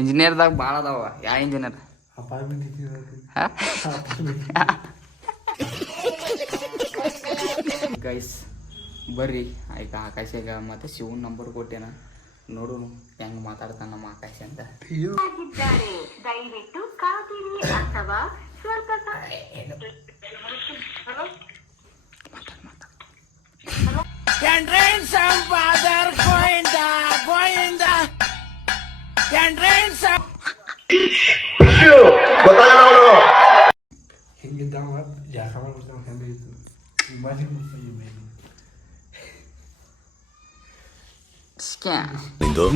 ಇಂಜಿನಿಯರ್ದಾಗ ಭಾಳ ಅದಾವ. ಯಾವ ಇಂಜಿನಿಯರ್? ಗೈಸ್ ಬರ್ರಿ ಆಯ್ತು. ಆಕಾಶಗ ಮತ್ತೆ ಶಿವನ್ ನಂಬರ್ ಕೊಟ್ಟೇನ, ನೋಡು ಹೆಂಗ್ ಮಾತಾಡ್ತಾನ ನಮ್ಮ ಆಕಾಶ ಅಂತ. ದಯವಿಟ್ಟು ಕಾದಿರಿ ಅಥವಾ ಸ್ವಲ್ಪ ಹಿಂಗಿದ್ದ ಜಾಗ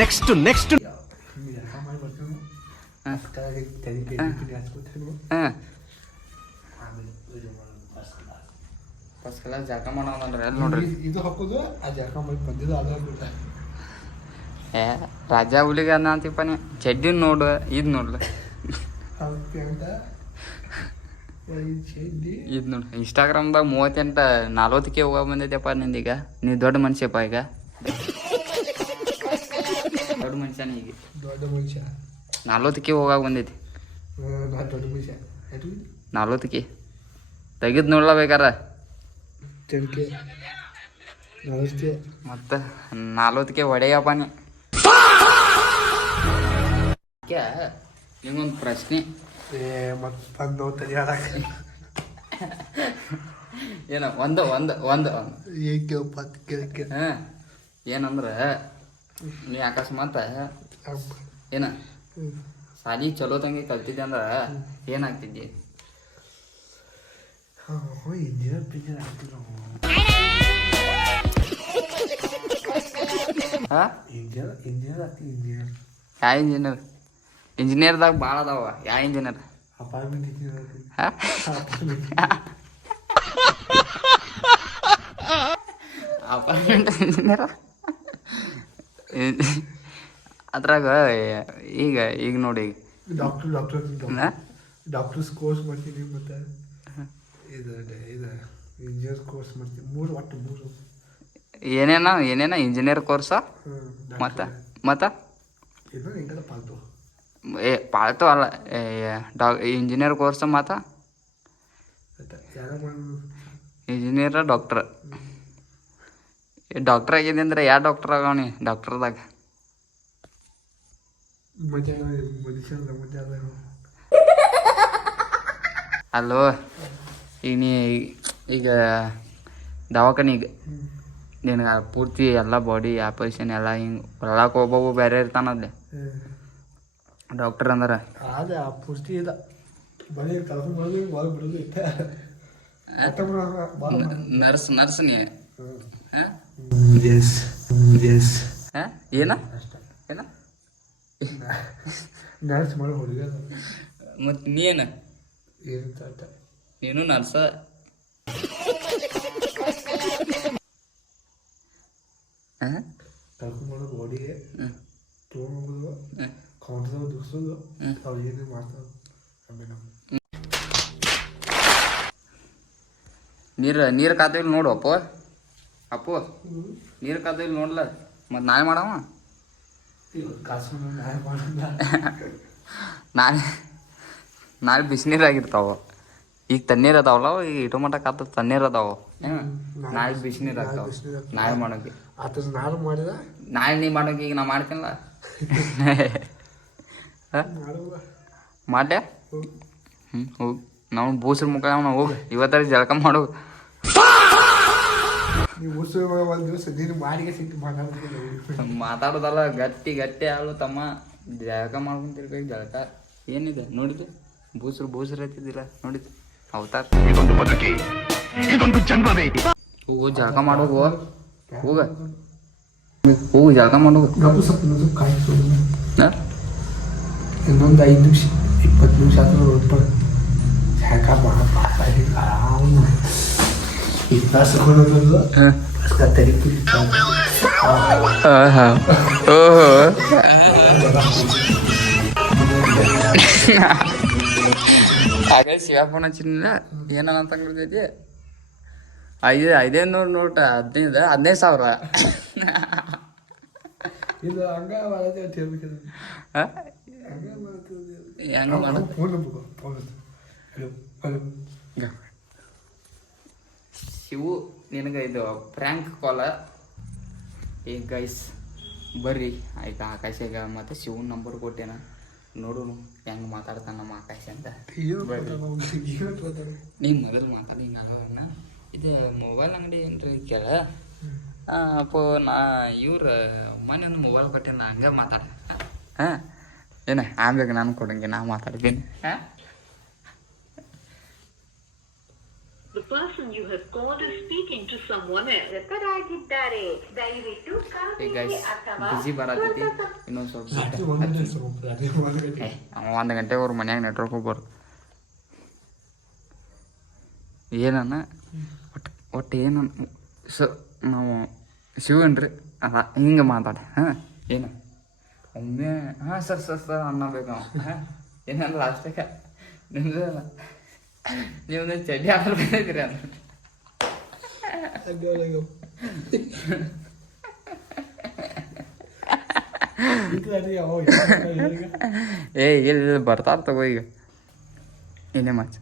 ನೆಕ್ಸ್ಟ್ ನೆಕ್ಸ್ಟ್ ಫಸ್ಟ್ ಕ್ಲಾಸ್ ಜಾಗ ಮಾಡೋದ್ರಿ ಅಲ್ಲಿ ನೋಡ್ರಿ. ಇದು ಹಾಕೋದು ಆ ಜಾಗ ಮಾಡಿ ಬಂದಿದ್ದು ಅದ ರಾಜ ಹುಲಿಗ ಅಂತೀಪ ನೀ. ಚಡ್ಡಿ ನೋಡು, ಇದು ನೋಡ್ಲ, ಇದು ನೋಡು. ಇನ್ಸ್ಟಾಗ್ರಾಮ್ದಾಗ 38-40ಕ್ಕೆ ಹೋಗ ಬಂದೈತೆಪ್ಪ ನಿಂದೀಗ. ನೀ ದೊಡ್ಡ ಮನುಷ್ಯಪ್ಪ ಈಗ, ದೊಡ್ಡ ಮನುಷ್ಯನ ಈಗ. ದೊಡ್ಡ ಮನುಷ್ಯ 40ಕ್ಕೆ ಹೋಗಾಗ ಬಂದೈತಿ. ದೊಡ್ಡ ಮನುಷ್ಯ 40ಕ್ಕೆ ತೆಗಿದ್ ನೋಡ್ಲ ಬೇಕಾರ. ಮತ್ತೆ 40ಕ್ಕೆ ಹೊಡೆಯಪ್ಪ ನೀ. ನಿಂಗೊಂದು ಪ್ರಶ್ನೆ. ಏನ ಒಂದು ಒಂದು ಒಂದು ಏನಂದ್ರ, ನೀ ಅಕಸ್ಮಾತ್ ಏನ ಸಾಲಿ ಚಲೋ ತಂಗಿ ಕಲ್ತಿದ್ದೆ ಅಂದ್ರ ಏನಾಗ್ತಿದ್ದಿ? ಯಾವ ಇಂಜಿನಿಯರ್? ಇಂಜಿನಿಯರ್ದಾಗ ಭಾಳ ಅದಾವ. ಯಾವ ಇಂಜಿನಿಯರ್? Apartment engineer. ಅದ್ರಾಗ ಈಗ ಈಗ ನೋಡಿ, ಡಾಕ್ಟರ್ಸ್ ಕೋರ್ಸ್ ಮಾಡ್ತೀನಿ, ಮತ್ತೆ ಇದು ಇಂಜಿನಿಯರ್ ಕೋರ್ಸ್ ಮಾಡ್ತೀನಿ. ಒಟ್ಟು ಮೂರು ಏನೇನ ಇಂಜಿನಿಯರ್ ಕೋರ್ಸ ಮತ್ತ ಪಾಳ್ತು ಅಲ್ಲ, ಇಂಜಿನಿಯರ್ ಕೋರ್ಸ್ ಮತ್ತ ಇಂಜಿನಿಯರ್ ಡಾಕ್ಟ್ರ್. ಡಾಕ್ಟ್ರ್ ಆಗಿದೆ ಅಂದ್ರೆ ಯಾವ ಡಾಕ್ಟರ್ ಆಗವನಿ? ಡಾಕ್ಟರ್ದಾಗ ಅಲ್ಲೋ. ಈಗ ನೀ ಈಗ ದವಾಖಾನಿಗೆ ನಿನಗೆ ಪೂರ್ತಿ ಎಲ್ಲ ಬಾಡಿ ಆಪರೇಷನ್ ಎಲ್ಲ ಹಿಂಗೆ ಒಳಕ್ಕೆ ಒಬ್ಬೊಬ್ಬ ಬೇರೆ ಇರ್ತಾನಲ್ಲಿ ಡಾಕ್ಟರ್ ಅಂದ್ರೆ. ಅದೇ ಪೂರ್ತಿ ಇಲ್ಲ, ಬರೀ ಕರ್ಕೊಂಡ್ಬರೋದು ಹೊರಗೆ ಬಿಡೋದು ಇತ್ತ. ನರ್ಸ್ ನೀ ಏನ ಏನ ನರ್ಸ್ ಮಾಡೋ ಹುಡುಗ. ಮತ್ತು ನೀ ಏನ? ನೀನು ನರ್ಸ. ಕರ್ಕೊಂಡ್ಬರೋ ಬಾಡಿಗೆ ತೊಗೊಂಡೋಗೋದು, ಕೌಂಟರ್ದಾಗ ದುಡ್ಸೋದು, ಅವ್ರು ಏನೇ ಮಾಡ್ತಾರೆ. ನೀರು ಕಾತಿಲ್ ನೋಡು ಅಪ್ಪು ನೀರು ಕಾತಿಲ್ ನೋಡ್ಲ. ಮತ್ತು ನಾಳೆ ಮಾಡವ ನಾಳೆ ಬಿಸಿನೀರಾಗಿರ್ತಾವ. ಈಗ ತಣ್ಣೀರು ಅದಾವಲ್ಲ, ಈಗ ಇಟು ಮಟ್ಟ ಕಾತ ತಣ್ಣೀರು ಅದಾವ. ನಾಳೆ ಬಿಸಿನೀರು ಆಗ್ತಾವ. ನಾಳೆ ಮಾಡೋಕೆ ನಾಳೆ ನೀ ಮಾಡೋಕೆ ಈಗ ನಾ ಮಾಡ್ತೀನಲ್ಲ. ಮಾಡ್ಯ ಹೋಗಿ ನಾವು ಬೂಸ್ರ ಮುಖ ಹೋಗಿ ಇವತ್ತಾರ ಜಳಕ ಮಾಡೋ. ಮಾತಾಡೋದಲ್ಲ, ಗಟ್ಟಿ ಗಟ್ಟಿ ಆಳು ತಮ್ಮ. ಜಳಕ ಮಾಡ್ಕೊಂತಿರ್ಬೇಕು. ಜಳಕ ಏನಿದೆ ನೋಡಿದ್ದೆ? ಬೂಸ್ರು ಹತ್ತಿದ್ದಿಲ್ಲ ನೋಡಿದ್ದೆ? ಅವತಾರ ಹೋಗು ಜಳಕ ಮಾಡೋಗು. ಹೋಗ ಹೋಗು ಜಳಕ ಮಾಡೋಗು. ಇನ್ನೊಂದು 5 ನಿಮಿಷ 20 ನಿಮಿಷ ಆದ್ರೂ ಜಳಕ ಆರಾಮ ಆಗ ಶಿವ ಫೋನ್ ಹಚ್ಚಿನಿಲ್ಲ, ಏನಂತ ಅಂಗೈತಿ? 500 ನೋಟ 15,000. ಇದು ಹಂಗ ಹೆಂಗೆ ಮಾಡೋದು phone number hello hello Shivu ನಿನಗೆ ಇದು ಪ್ರ್ಯಾಂಕ್ ಕಾಲ ಈಗ ಗೈಸ್ ಬರ್ರಿ ಆಯ್ತಾ ಆಕಾಶಿಗ ಮತ್ತು ಶಿವನ ನಂಬರ್ ಕೊಟ್ಟೇನ ನೋಡೋನು ಹೆಂಗೆ ಮಾತಾಡ್ತಾನ ನಮ್ಮ ಆಕಾಶ ಅಂತ ನೀನು ಮೊದಲು ಮಾತಾಡಿ ಹಿಂಗಲ್ಲ ಇದು ಮೊಬೈಲ್ ಅಂಗಡಿ ಏನ್ರಿ ಕೇಳ ಅಪ್ಪೋ ನಾ ಇವ್ರ ಮೊನ್ನೆ ಒಂದು ಮೊಬೈಲ್ ಕೊಟ್ಟೇನ ಹಂಗೆ ಮಾತಾಡ ಹಾಂ ಏನ ಆಮ್ಬೇಕು ನಾನು ಕೊಡಂಗೆ ನಾ ಮಾತಾಡ್ತೀನಿ ಹಾಂ The person you have called is speaking to someone else. ಎತ್ತರಾಗಿದ್ದಾರೆ ದಯವಿಟ್ಟು ಈಗ ಗೈಸ್ ಬಿಸಿ ಬರತೈತಿ ಇನ್ನೊಂದು ಸ್ವಲ್ಪ ಒಂದು ಗಂಟೆಗೆ ಅವ್ರ ಮನ್ಯಾಗ ನೆಟ್ವರ್ಕ್ ಹೋಗ್ಬಾರ್ದು ಏನನ್ನ ಒಟ್ಟು ಏನು ನಾವು ಶಿವನ್ರಿ ಅಲ್ಲ ಹಿಂಗೆ ಮಾತಾಡಿ ಹಾಂ ಏನು ಒಮ್ಮೆ ಹಾಂ ಸರ್ ಸರ್ ಸರ್ ಅನ್ನಬೇಕು ನಾವು ಹಾಂ ಏನಲ್ಲ ಲಾಸ್ಟಿಗೆ ನಿಮ್ದು ನೀವು ಚಡ್ಡಿ ಆರ್ಡರ್ ಬಂದಿದ್ದೀರಿ ಅಂತ ಏ ಇಲ್ಲ ಬರ್ತಾರ ತಗೋ ಈಗ ಏನೇ March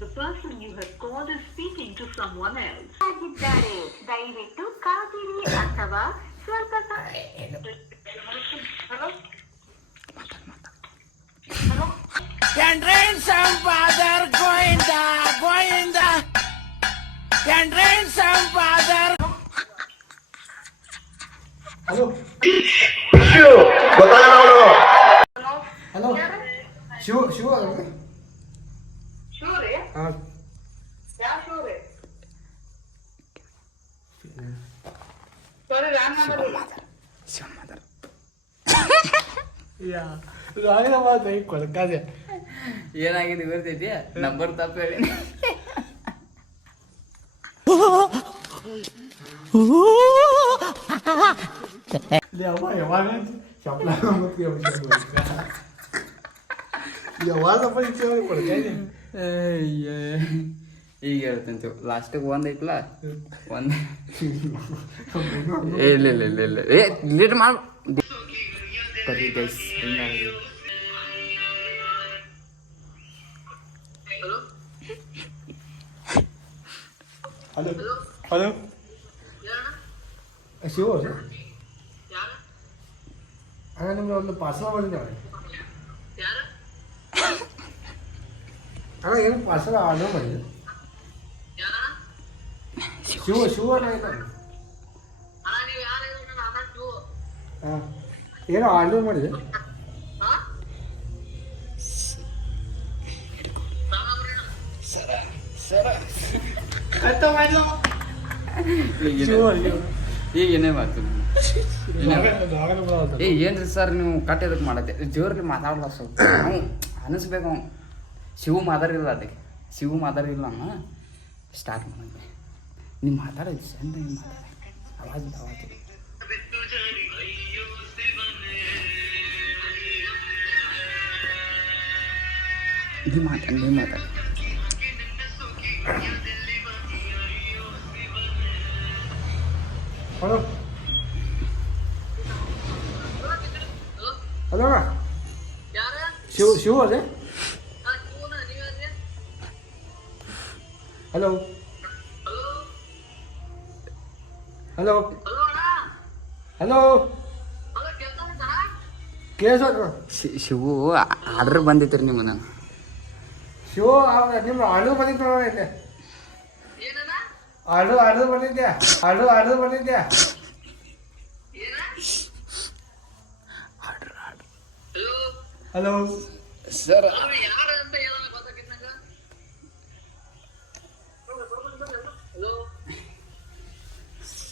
The person you have called is speaking to someone else. ಆಗಿದ್ದಾರೆ ದಯವಿಟ್ಟು ಕಾದಿರಿ ಅಥವಾ ಸ್ವಲ್ಪ Can rain some father Goinda, Goinda. Can rain some father. Hello hello Shiva ಅಲ್ಲ ಶೂರಿ ಹಾಂ ಯಾವ ಶೂರಿ ಸರಿ ಶಿವನ್ ಮಾತಾಡ ಕೊಡ್ಕಾದೆ ಏನಾಗಿದೆ ಗೊತ್ತೈತಿ ನಂಬರ್ ತಪ್ಪ ಹೇಳಿ ಯಾವಾಗ ಚಪ್ಪಲ ಯಾವಾಗ ಕೊಡ್ಕಾದೆ ಈಗ ಹೇಳ್ತಂತ ಲಾಸ್ಟಿಗೆ ಒಂದು ಐತಲ್ಲ ಒಂದು ಇಲ್ಲ ಇಲ್ಲ ಇಲ್ಲ ಇಲ್ಲ ಏ ಲೇಟ್ ಮಾಡಿ ಬರ್ರಿ ಗೈಸ್ ಹಿಂಗಾಗಿ ಹಲೋ ಹಲೋ ಶಿವ ಅಣ್ಣ ನಿಮ್ಗೆ ಒಂದು ಪಾರ್ಸಲ್ ಬಂದಿದ್ದಾವೆ ಅಣ್ಣ ಏನು ಪಾರ್ಸಲ್ ಆರ್ಡರ್ ಮಾಡಿದೆ ಶಿವ ಅಣ್ಣ ಇದ್ದಾನೆ ಹಾಂ ಏನೋ ಆರ್ಡರ್ ಮಾಡಿದೆ ಈಗ ಏನೇ ಮಾತು ಏ ಏನ್ರಿ ಸರ್ ನೀವು ಕಟ್ ಎದಕ್ಕೆ ಮಾಡತ್ತೆ ಜೋರ್ಲಿ ಮಾತಾಡಲ್ಲ ಸ್ವಲ್ಪ ನಾವು ಅನಿಸ್ಬೇಕು ಅವ್ನು ಶಿವು ಮಾತಾಡಿಲ್ಲ ಅದಕ್ಕೆ ಶಿವು ಮಾತಾಡಿಲ್ಲ ಅಮ್ಮ ಸ್ಟಾರ್ಟ್ ಮಾಡಿದ್ದೆ ನೀವು ಮಾತಾಡೋದು ಚಂದ ಮಾತಾಡ ಅವಾಜ್ ಅವಾಜ್ ನೀವು ಮಾತಾಡಿ ಹಲೋ ಹಲೋ ಅಣ್ಣ ಶಿವ ಅದೇ ಹಲೋ ಹಲೋ ಹಲೋ ಕೇಸ ಶಿವು ಆರ್ಡರ್ ಬಂದಿತ್ತು ನಿಮ್ಮ ನಾನು ಶಿವ ನಿಮ್ಮ ಆರ್ಡರ್ ಬಂದಿತ್ತು ನೋಡ ಇಲ್ಲಿ ಆರ್ಡರ್ ಬಂದಿದ್ದೆ ಆರ್ಡರ್ ಬಂದಿದ್ದೆ ಹಲೋ ಸರ್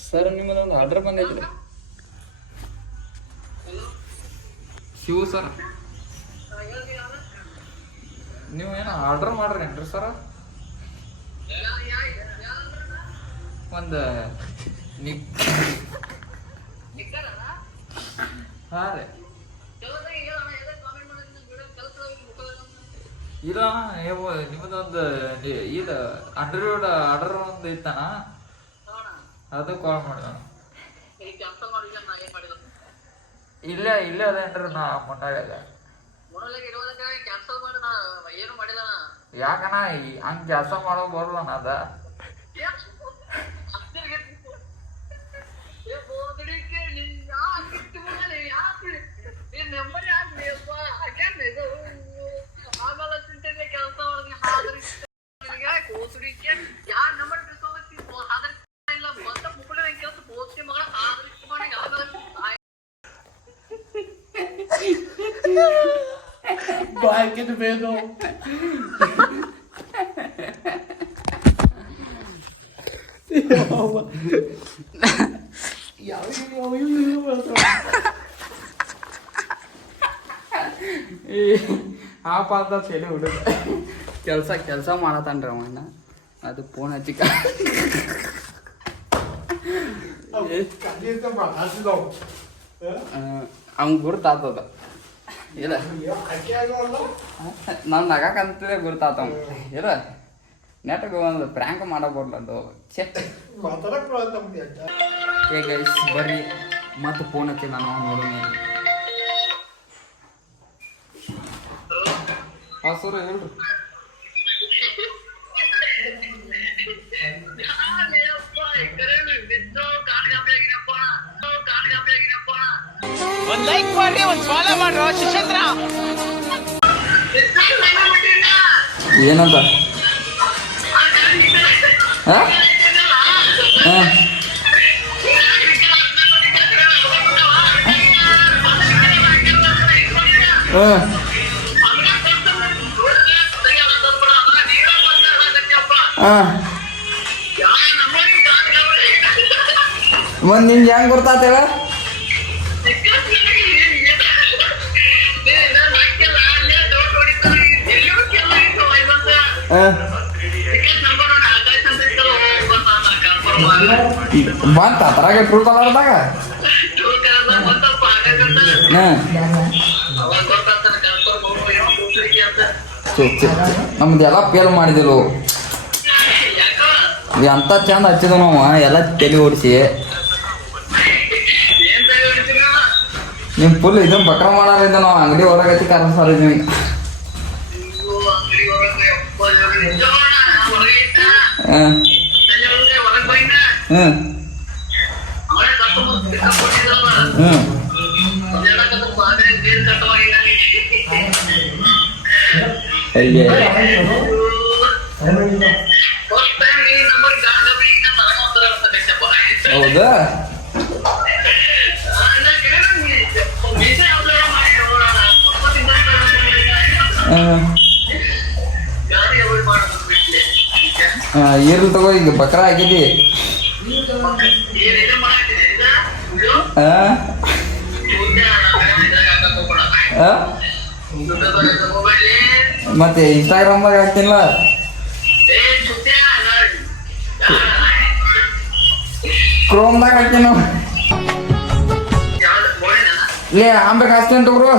ಸರ್ ನಿಮ್ಮದೊಂದು ಆರ್ಡರ್ ಬಂದೈತ್ರಿ ಶಿವು ಸರ್ ನೀವು ಏನೋ ಆರ್ಡರ್ ಮಾಡ್ರೇನ್ರಿ ಸರ ಒಂದು ಹಾಂ ರೀ ಇಲ್ಲ ನಿಮ್ಮದೊಂದು ಇದು ಅಂಡರ್ವೇಡ್ ಆರ್ಡರ್ ಒಂದು ಇತ್ತಣ್ಣ ಅದು ಕಾಲ್ ಮಾಡೋಣ ಇಲ್ಲೇ ಅದೇನ್ರಿ ನಾ ಮೊನ್ನಾಗ ಯಾಕಣ್ಣ ಹಂಗೆ ಕೆಲಸ ಮಾಡೋ ಬರಲ್ಲ ನಾ ಅದ ಬಾಯ್ಕಿನ ಬೇದು ಆಪ ಅಂತ ಹೇಳಿ ಹುಡುಗ ಕೆಲಸ ಮಾಡತಾನ್ರಿ ಅವನ್ನ ಅದು ಫೋನ್ ಹಚ್ಚಿ ಅವ್ನ್ ಗುರ್ತಾತದ ಇಲ್ಲ ನಾನು ನಗಾಕಂತಲೇ ಗುರ್ತಾತವ್ ಇಲ್ಲ ನೆಟ್ಗೆ ಒಂದು ಪ್ರ್ಯಾಂಕ್ ಮಾಡೋ ಬರ್ಲದು ಛೆ ಏ ಗೈಸ್ ಬರ್ರಿ ಮತ್ತೆ ಫೋನ್ ಹಚ್ಚಿ ನಾನು ನೋಡೋಣ ಹಾಂ ಸರ್ ಹೇಳ್ರಿ ಒಂದ್ ಲೈಕ್ ಮಾಡಿ ಒಂದ್ ಫಾಲೋ ಮಾಡ್ರೋ ಶಿಶೇಂದ್ರ. ಏನಂತ ಹಾಂ ಹಾಂ ಹಾಂ ಹಾಂ ಮತ್ತೆ ನಿಮ್ಗೆ ಹೆಂಗೆ ಗೊತ್ತಾತೇಳ ಬಂತ ಅದ್ರಾಗ ಟ್ರೂ ಕಲರ್ದಾಗ ನಮ್ದು ಎಲ್ಲ ಫೇಲ್ ಮಾಡಿದಿರು ಎಂತ ಚಂದ ಹಚ್ಚಿದ ನಾವು ಎಲ್ಲ ತಲೆ ಓಡಿಸಿ ನಿಮ್ ಫುಲ್ ಇದನ್ನ ಬಕ್ರ ಮಾಡಾರಿದ್ದ ನಾವು ಅಂಗಡಿ ಹೊರಗತಿ ಕರ್ಸಾರ ನಿಮ್ಗೆ ಹೌದಾ ಇರ್ಲಿ ತಗೋ ಈಗ ಬಕ್ರ ಆಗಿದಿ ಮತ್ತೆ ಇನ್ಸ್ಟಾಗ್ರಾಮ್ದಾಗ ಹಾಕ್ತೀನಿಲ್ಲ ಕ್ರೋಮ್ದಾಗ ಹಾಕ್ತೀನಿ ನಾವು ಲೇ ಆಂಬ್ಯಾಗ ಹಾಕ್ತೀನಿ ತಗೋರು